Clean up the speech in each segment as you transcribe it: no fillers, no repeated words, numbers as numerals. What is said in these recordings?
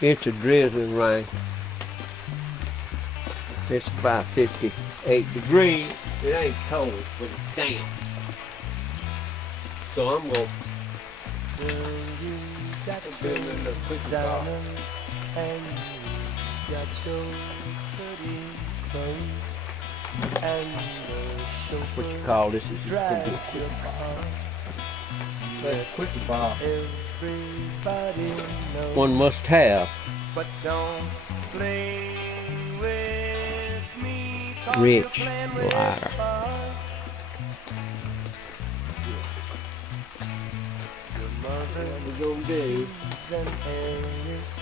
It's a drizzling rain. It's about 58 degrees. It ain't cold, but it's damp. So I'm gonna build a little quick bar. And you got your pretty clothes and the What you call this? This is drive pretty your quick. car. That's a quick bar. Everybody knows. One must have. But don't play with me. 'Cause Rich you're playing with lighter. fire. Your mother We're gonna do. and Harris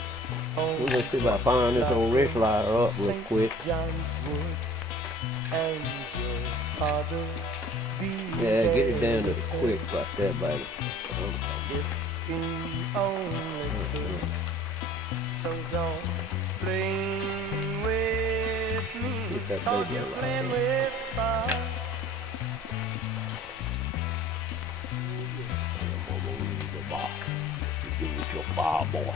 We're gonna see about finding this old wrist lighter up real quick. John's Woods and your father be Yeah, get it down to the quick like that, baby. if he only could. So don't play with me. Get that 'Cause baby you're alive. playing with fire. Get with your bar, boy.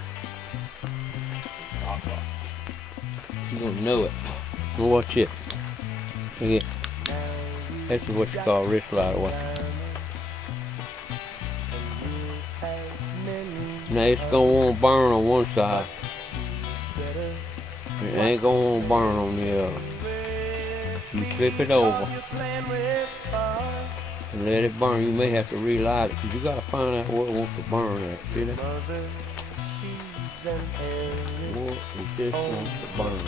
You gonna know it. Now watch it. Look at it. This is what you call a wrist lighter. Watch. Now it's gonna burn on one side. It ain't gonna burn on the other. You flip it over and let it burn. You may have to relight it because you gotta find out what it wants to burn at. See that? What it just wants to burn.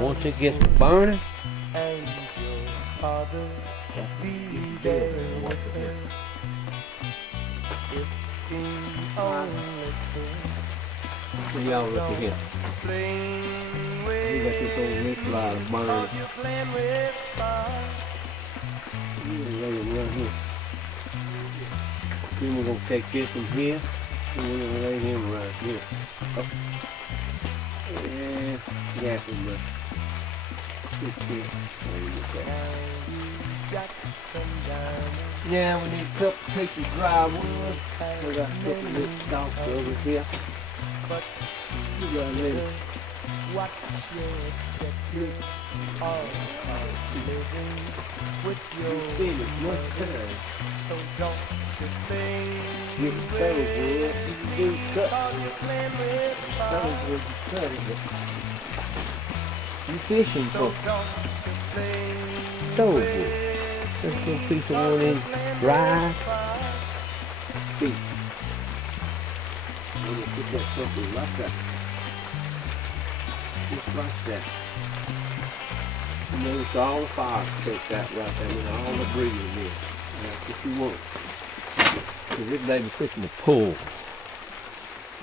Once it gets to burning, what y'all look at here. You got this old wrist lighter burning. You lay it right here. Then we're gonna take this from here and we're gonna lay him right here. Oh. And gas him right. There you go. Now we need a couple pieces of dry wood. We got a couple of little stalks over here. You got a little. Watch your step, you are living with your Finish much time. so don't you think Get the stove wood. You can do cut. you're playing with Stove fire. wood, you cut it. You fishing So for don't you think stove wood. Just a piece of one in dry. Feet. We're gonna put that something like that. Just like that. And then it's all the fire takes out right there with all the breathing in. That's what you want. Because this baby's fixing to pull.